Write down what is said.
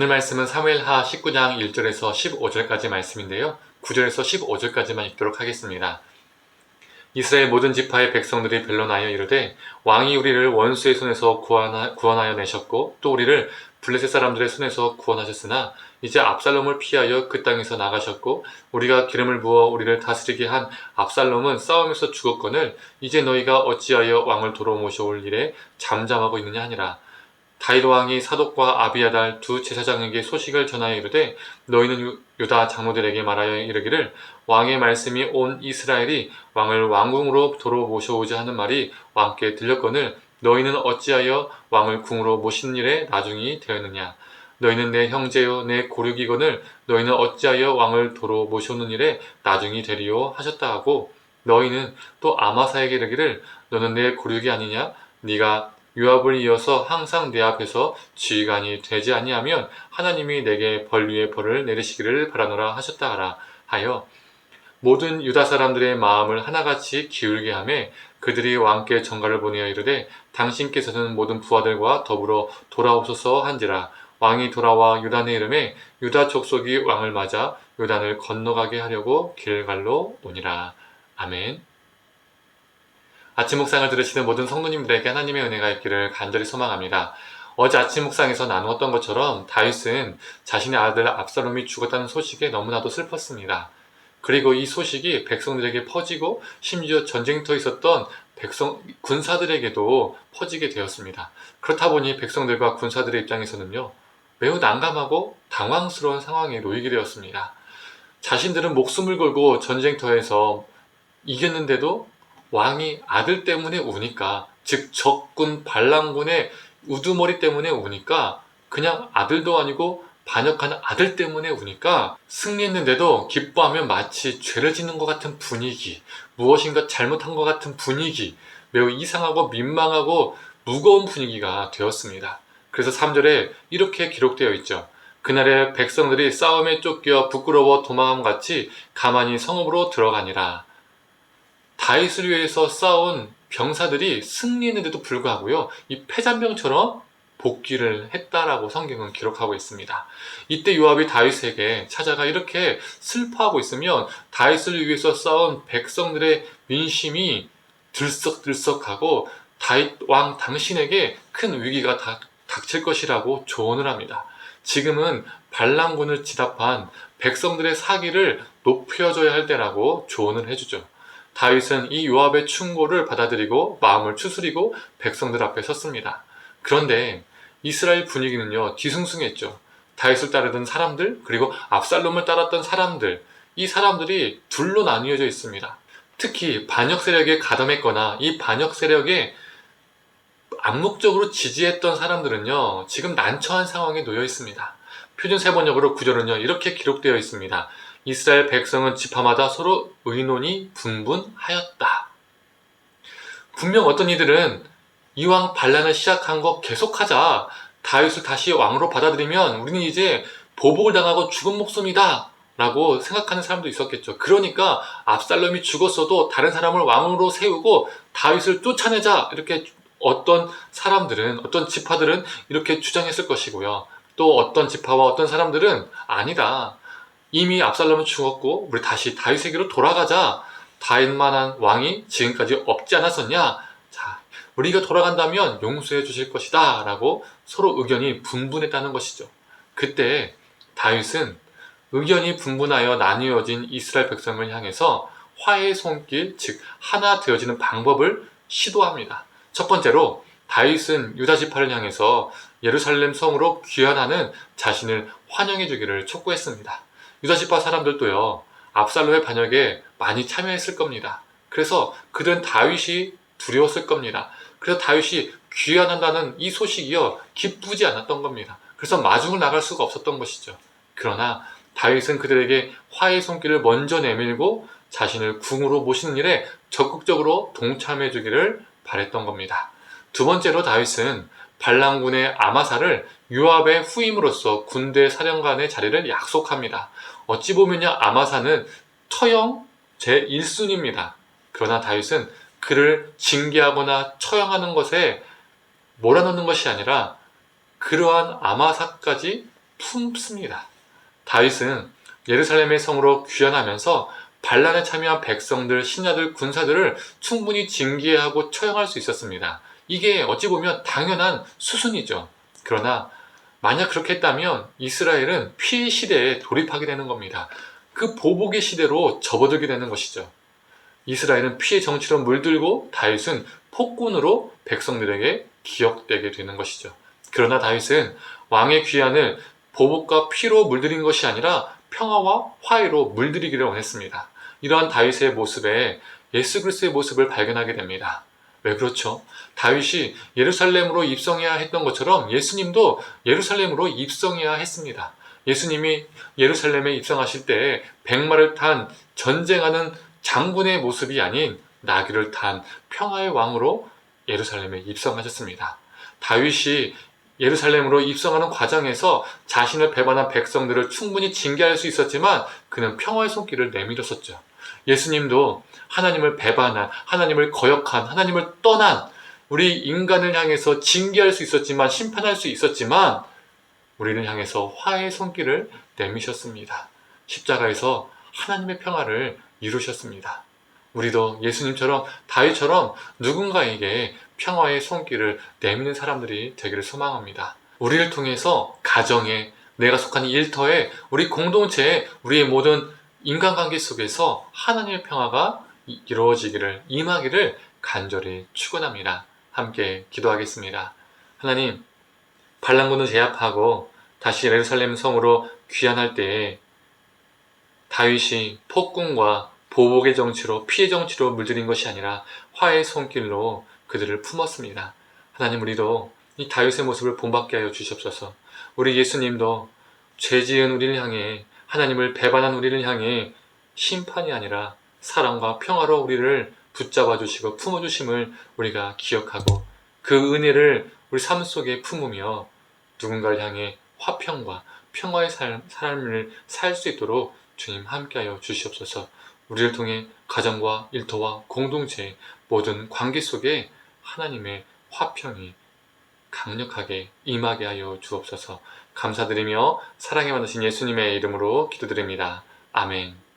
오늘 말씀은 사무엘하 19장 1절에서 15절까지 말씀인데요. 9절에서 15절까지만 읽도록 하겠습니다. 이스라엘 모든 지파의 백성들이 변론하여 이르되 왕이 우리를 원수의 손에서 구원하여 내셨고 또 우리를 블레셋 사람들의 손에서 구원하셨으나 이제 압살롬을 피하여 그 땅에서 나가셨고 우리가 기름을 부어 우리를 다스리게 한 압살롬은 싸움에서 죽었거늘 이제 너희가 어찌하여 왕을 도로 모셔올 일에 잠잠하고 있느냐 하니라. 다윗 왕이 사독과 아비아달 두 제사장에게 소식을 전하여 이르되 너희는 유다 장로들에게 말하여 이르기를 왕의 말씀이 온 이스라엘이 왕을 왕궁으로 도로 모셔오자 하는 말이 왕께 들렸거늘 너희는 어찌하여 왕을 궁으로 모시는 일에 나중이 되었느냐. 너희는 내 형제요 내 고륙이거늘 너희는 어찌하여 왕을 도로 모셔오는 일에 나중이 되리요 하셨다 하고 너희는 또 아마사에게 이르기를 너는 내 고륙이 아니냐. 네가 요압을 이어서 항상 내 앞에서 지휘관이 되지 아니하면 하나님이 내게 벌 위에 벌을 내리시기를 바라노라 하셨다 하라 하여 모든 유다 사람들의 마음을 하나같이 기울게 하매 그들이 왕께 전가를 보내어 이르되 당신께서는 모든 부하들과 더불어 돌아오소서 한지라. 왕이 돌아와 요단의 이름에 유다 족속이 왕을 맞아 요단을 건너가게 하려고 길갈로 오니라. 아멘. 아침 묵상을 들으시는 모든 성도님들에게 하나님의 은혜가 있기를 간절히 소망합니다. 어제 아침 묵상에서 나누었던 것처럼 다윗은 자신의 아들 압살롬이 죽었다는 소식에 너무나도 슬펐습니다. 그리고 이 소식이 백성들에게 퍼지고 심지어 전쟁터에 있었던 군사들에게도 퍼지게 되었습니다. 그렇다 보니 백성들과 군사들의 입장에서는요, 매우 난감하고 당황스러운 상황에 놓이게 되었습니다. 자신들은 목숨을 걸고 전쟁터에서 이겼는데도 왕이 아들 때문에 우니까, 즉 적군 반란군의 우두머리 때문에 우니까 그냥 아들도 아니고 반역한 아들 때문에 우니까 승리했는데도 기뻐하면 마치 죄를 짓는 것 같은 분위기, 무엇인가 잘못한 것 같은 분위기, 매우 이상하고 민망하고 무거운 분위기가 되었습니다. 그래서 3절에 이렇게 기록되어 있죠. 그날에 백성들이 싸움에 쫓겨 부끄러워 도망함 같이 가만히 성읍으로 들어가니라. 다윗을 위해서 싸운 병사들이 승리했는데도 불구하고요, 이 패잔병처럼 복귀를 했다라고 성경은 기록하고 있습니다. 이때 요압이 다윗에게 찾아가 이렇게 슬퍼하고 있으면 다윗을 위해서 싸운 백성들의 민심이 들썩들썩하고 다윗 왕 당신에게 큰 위기가 닥칠 것이라고 조언을 합니다. 지금은 반란군을 지답한 백성들의 사기를 높여줘야 할 때라고 조언을 해주죠. 다윗은 이 요압의 충고를 받아들이고 마음을 추스리고 백성들 앞에 섰습니다. 그런데 이스라엘 분위기는요, 뒤숭숭했죠. 다윗을 따르던 사람들, 그리고 압살롬을 따랐던 사람들, 이 사람들이 둘로 나뉘어져 있습니다. 특히 반역 세력에 가담했거나 이 반역 세력에 암묵적으로 지지했던 사람들은요, 지금 난처한 상황에 놓여 있습니다. 표준 세번역으로 9절은요, 이렇게 기록되어 있습니다. 이스라엘 백성은 지파마다 서로 의논이 분분하였다. 분명 어떤 이들은 이왕 반란을 시작한 거 계속하자, 다윗을 다시 왕으로 받아들이면 우리는 이제 보복을 당하고 죽은 목숨이다 라고 생각하는 사람도 있었겠죠. 그러니까 압살롬이 죽었어도 다른 사람을 왕으로 세우고 다윗을 쫓아내자, 이렇게 어떤 사람들은, 어떤 지파들은 이렇게 주장했을 것이고요. 또 어떤 지파와 어떤 사람들은 아니다, 이미 압살롬은 죽었고 우리 다시 다윗에게로 돌아가자, 다윗만한 왕이 지금까지 없지 않았었냐, 자, 우리가 돌아간다면 용서해 주실 것이다 라고 서로 의견이 분분했다는 것이죠. 그때 다윗은 의견이 분분하여 나뉘어진 이스라엘 백성을 향해서 화해의 손길, 즉 하나 되어지는 방법을 시도합니다. 첫 번째로 다윗은 유다 지파를 향해서 예루살렘 성으로 귀환하는 자신을 환영해 주기를 촉구했습니다. 유다 지파 사람들도요, 압살롬의 반역에 많이 참여했을 겁니다. 그래서 그들은 다윗이 두려웠을 겁니다. 그래서 다윗이 귀환한다는 이 소식이요, 기쁘지 않았던 겁니다. 그래서 마중을 나갈 수가 없었던 것이죠. 그러나 다윗은 그들에게 화해의 손길을 먼저 내밀고 자신을 궁으로 모시는 일에 적극적으로 동참해 주기를 바랬던 겁니다. 두 번째로 다윗은 반란군의 아마사를 요압의 후임으로써 군대 사령관의 자리를 약속합니다. 어찌 보면요, 아마사는 처형 제1순위입니다. 그러나 다윗은 그를 징계하거나 처형하는 것에 몰아넣는 것이 아니라 그러한 아마사까지 품습니다. 다윗은 예루살렘의 성으로 귀환하면서 반란에 참여한 백성들, 신하들, 군사들을 충분히 징계하고 처형할 수 있었습니다. 이게 어찌 보면 당연한 수순이죠. 그러나 만약 그렇게 했다면 이스라엘은 피해 시대에 돌입하게 되는 겁니다. 그 보복의 시대로 접어들게 되는 것이죠. 이스라엘은 피해 정치로 물들고 다윗은 폭군으로 백성들에게 기억되게 되는 것이죠. 그러나 다윗은 왕의 귀환을 보복과 피로 물들인 것이 아니라 평화와 화해로 물들이기를 원했습니다. 이러한 다윗의 모습에 예수 그리스도의 모습을 발견하게 됩니다. 왜 그렇죠? 다윗이 예루살렘으로 입성해야 했던 것처럼 예수님도 예루살렘으로 입성해야 했습니다. 예수님이 예루살렘에 입성하실 때 백마를 탄 전쟁하는 장군의 모습이 아닌 나귀를 탄 평화의 왕으로 예루살렘에 입성하셨습니다. 다윗이 예루살렘으로 입성하는 과정에서 자신을 배반한 백성들을 충분히 징계할 수 있었지만 그는 평화의 손길을 내밀었었죠. 예수님도 하나님을 배반한, 하나님을 거역한, 하나님을 떠난 우리 인간을 향해서 징계할 수 있었지만, 심판할 수 있었지만 우리를 향해서 화해의 손길을 내미셨습니다. 십자가에서 하나님의 평화를 이루셨습니다. 우리도 예수님처럼 다윗처럼 누군가에게 평화의 손길을 내미는 사람들이 되기를 소망합니다. 우리를 통해서 가정에, 내가 속한 일터에, 우리 공동체에, 우리의 모든 인간관계 속에서 하나님의 평화가 이루어지기를, 임하기를 간절히 축원합니다. 함께 기도하겠습니다. 하나님, 반란군을 제압하고 다시 예루살렘 성으로 귀환할 때에 다윗이 폭군과 보복의 정치로, 피해 정치로 물들인 것이 아니라 화해의 손길로 그들을 품었습니다. 하나님, 우리도 이 다윗의 모습을 본받게 하여 주시옵소서. 우리 예수님도 죄 지은 우리를 향해, 하나님을 배반한 우리를 향해 심판이 아니라 사랑과 평화로 우리를 붙잡아 주시고 품어 주심을 우리가 기억하고 그 은혜를 우리 삶 속에 품으며 누군가를 향해 화평과 평화의 삶을 살 수 있도록 주님 함께하여 주시옵소서. 우리를 통해 가정과 일터와 공동체 모든 관계 속에 하나님의 화평이 강력하게 임하게 하여 주옵소서. 감사드리며 사랑에 만드신 예수님의 이름으로 기도드립니다. 아멘.